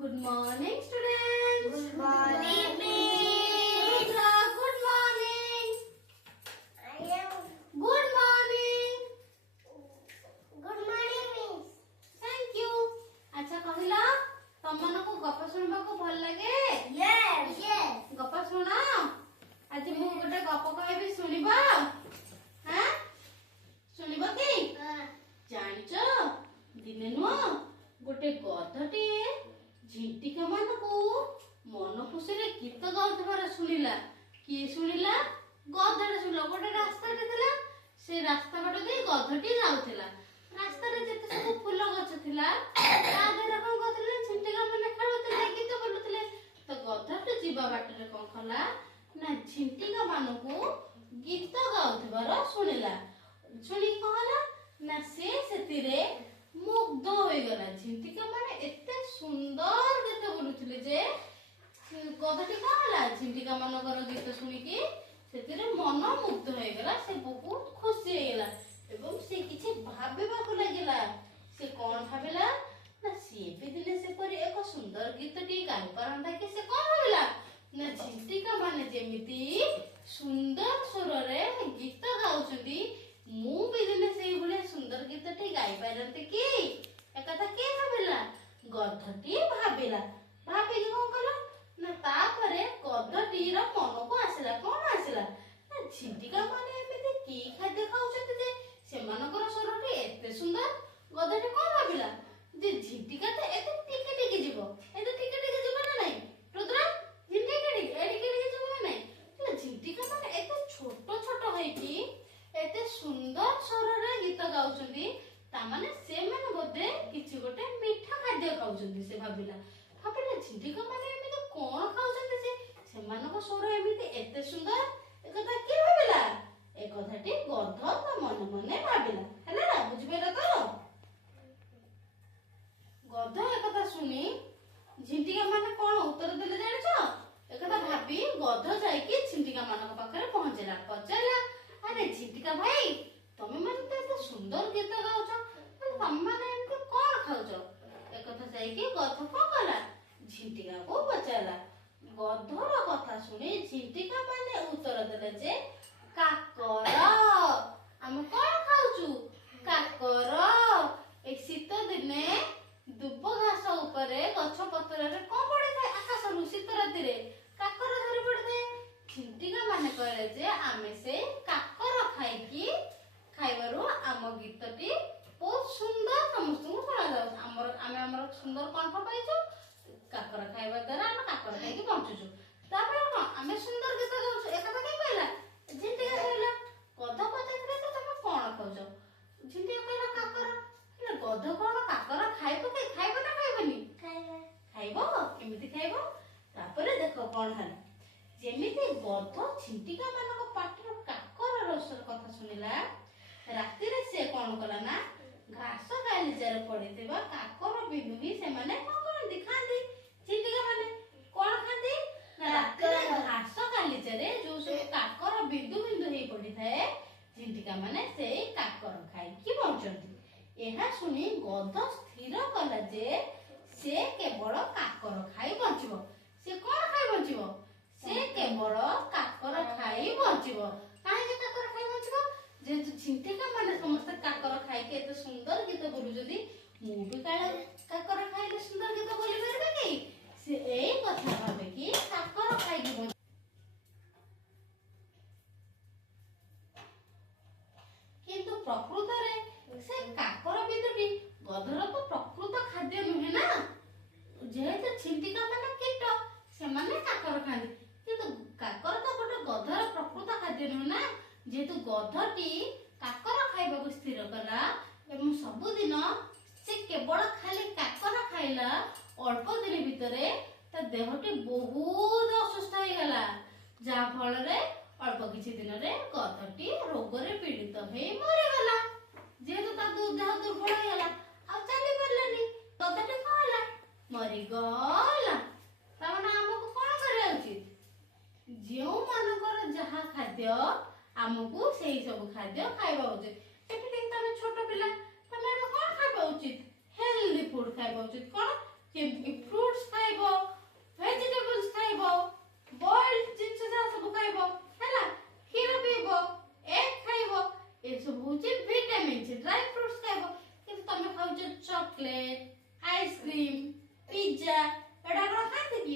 Good morning, students. Good morning, Miss. Good morning. Good morning. Good morning, Miss. Thank you. अच्छा कहला तमनको गप सुनबा को भल लागे? Yes. Yes. गप सुना आज मु गोटे गप कहबी सुनिबा हां सुनिबा की जानिचो दिने नु गोटे गधटी झिंटिका मानको मन खुशी गीत गाउथबार शुणिला किए शुणिला गधटे शुणिला गोटे रास्ताटे थिला से रास्ता बाटे दे गधटी जाउथिला रास्ता रे जेते सब फूल गछ थिला ता देरा कोन गथले झिंटिका माने खेलुथिले गीत बोलुथिले तो गधटे जीवा बाटरे कोन खला ना झिंटिका मानको गीत गाउथबार शुणिला शुणी कहला ना से सेतिरे मुग्ध होई गला झिंटिका माने एते सुंदर गीत बोलुथिले जे गधटी कहला झिंटिका मानकर गीत सुनी की सेतिरे मन मुग्ध होई गला से बहुत खुशी होई गला एवं से किछि भाबिबा को लागिला से कोन भाबिला ना से भी दिने से पर एक सुंदर गीतटी गाई परंदा कि से कोन भाबिला ना झिंटिका माने जेमिति सुंदर स्वर रे गीत गाउछंती मु भी दिने से भले सुंदर गीतटी गाई पारंते की एकथा के भाबिला गधटी भाबिला भाबी कि कोन कला ना तापरे गधटी रा मन को आसिला कोन आसिला ना झिंटिका माने एमिति की खाद्य खाउछंती जे सेमानकर स्वरटी एते सुंदर गधटी कोन भाबिला जे झिंटिकाटे एते टिके टिके जीवो एते टिके टिके जीवो ना नाही रुद्रा झिंटिका टिके टिके जीवो ना नाही तो झिंटिका माने एते छोट छोट होई की एते सुंदर स्वर रे गीत गाउछंती ता माने से माने बोधे किछि गोटे मीठा खाद्य खाउछंती से भाबिला झिंटिका माने एमिति कोन खाउछंती से मानको स्वर एमिति एते सुंदर एकथा के भाबिला ए कथाटी गध ता मन मने भाबिला हैला ना बुझिबेला तो गध एकथा सुनी झिंटिका माने कोन उत्तर देले जानिछो एकथा भाबी गध जाई की झिंटिका मानक पाखरे पहुंचला पचारला अरे झिंटिका भाई तमे माने तो सुंदर गीत गाउछ तमे माने एमति कोन खाउछ एकथा जाई की गध को कला झिंटिका को पचारला गधर कथा सुनी झिंटिका माने उत्तर देले जे काकर हम कोन खाउछु काकर ए शीत दिने दुब घास ऊपरे गछ पत्र रे कोन पड़े थाए आकाश रु शीत राति रे काकर धरि पड़े थाए झिंटिका माने करे जे आमे से काकर खाइ की खाइबारु आम गीतटी बहुत सुंदर समस्त को सुना जाउ हमर सुंदर कंठ पाइछु काकर खाइबा द्वारा हम काकर खाइ की पहुंचुछु तापर कोन आमे सुंदर गीत गाउछु एकथा के कहला झिंटिका कहला गध पचाइले तो तमे कोन खाउछ झिंटिका कहला काकर ले गध कोन काकर खाइबो के खाइबो ना खाइबनी खाइबो केमिति खाइबो तापर देखो कोन हला जेमिति गध झिंटिका मानक पाटर काकर रसर कथा सुनिला राति रे से कोन कला ना घास गालिचार पड़िथिबा काकर बिनुही से माने कोन करंती खांती झिंटिका माने कोन खांती राति रे घास गालिचारे जो सब काकर बिंदु बिंदु हे पड़ी थाए झिंटिका माने से काकर खाइ की पहुंचंती एहा सुनी गध स्थिर कला जे से केवल काकर खाइ बंचिबो से कोन खाइ बंचिबो से केवल काकर खाइ बंचिबो काहे के काकर खाइ बंचिबो जे झिंटिका माने समस्त काकर खाइ के एते सुंदर गीत बोलु जदी मु भी काकर खाइले सुंदर गीत बोली परबे की से ए कथा भाबे की काकर खाइ की किंतु प्रकृत रे से काकर बिंदुटी गधर तो प्रकृत खाद्य नुहे ना जेहेतु झिंटिका माने कीट से माने काकर खाନ୍ତି किंतु काकर तो गोटे गधर प्रकृत खाद्य नुहे ना जेहेतु गधटी काकर खाइबाकू स्थिर कला एवं सब दिन से केवल खाली काकर खाइला अल्प दिन भितरे ता देहटी बहुत असुस्थ हो गला जा फल रे अल्प किछि दिन रे गधटी रोग रे पीड़ित हे मरि गला जेहेतु ता देह दुर्बल हो गला आ चली परलानी गधटी कहला मरि गला ता माने हमको कोन करे उचित जेउ मानकर जहा खाद्य हमको सेही सब खाद्य खाइबा उचित एठी देख तमे छोट पिला तमे कोन खाइबा उचित हेल्दी फूड खाइबा उचित कोन फ्रूट्स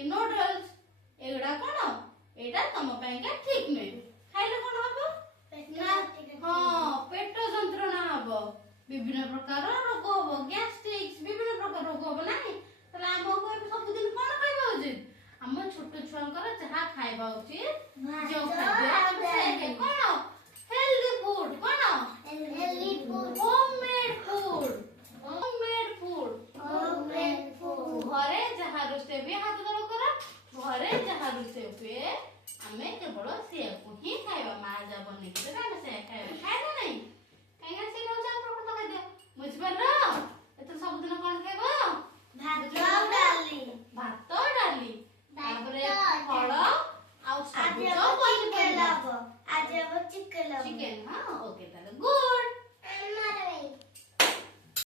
ନୁଡଲ୍ସ ଏଗୁଡା କଣ ଏଇଟା ତମ ପାଇଁକା ଠିକ ନୁହେଁ। ଖାଇଲେ କଣ ହବ ନା ହଁ ପେଟ ଯନ୍ତ୍ରଣା ହବ, ବିଭିନ୍ନ ପ୍ରକାର ରୋଗ ହବ, ଗ୍ୟାଷ୍ଟ୍ରିକ୍ସ ବିଭିନ୍ନ ପ୍ରକାର ରୋଗ ହବ ନାହିଁ। ତାହେଲେ ଆମକୁ ଏବେ ସବୁଦିନ କଣ ଖାଇବା ଉଚିତ? ଆମ ଛୋଟ ଛୁଆଙ୍କର ଯାହା ଖାଇବା ଉଚିତ ଯୋଉ ଖାଦ୍ୟ ଆମେ ସେଇଆ କଣ ହେଲ୍ଦି ଫୁଡ କଣ Healthy food. Homemade food homemade food Homemade food. ଘରେ ଯାହା ରୋଷେଇ ହୁଏ ହାତ ତଳ କର, ଘରେ ଯାହା ରୋଷେଇ ହୁଏ ଆମେ କେବଳ ସେଇଆକୁ ହିଁ ଖାଇବା। ମା ଯାହା ବନେଇକି ଦେବେ ଆମେ ସେଇଆ ଖାଇବା, ଖାଇବା ନାହିଁ କାହିଁକି ସେଇଟା ହଉଛି ଆମର ପ୍ରକୃତ ଖାଦ୍ୟ। ବୁଝିପାରିଲ? ଏଥର ସବୁଦିନ କଣ ଖାଇବ? ଭାତ ଡାଲି। ଭାତ ଡାଲି ତାପରେ ଫଳ ଆଉ ଆଜି ସବୁଜ ହବ ଚିକେନ ପନିପରିବା। ହବ। ଆଜି ହବ ଚିକେନ ହବ। ଚିକେନ ହଁ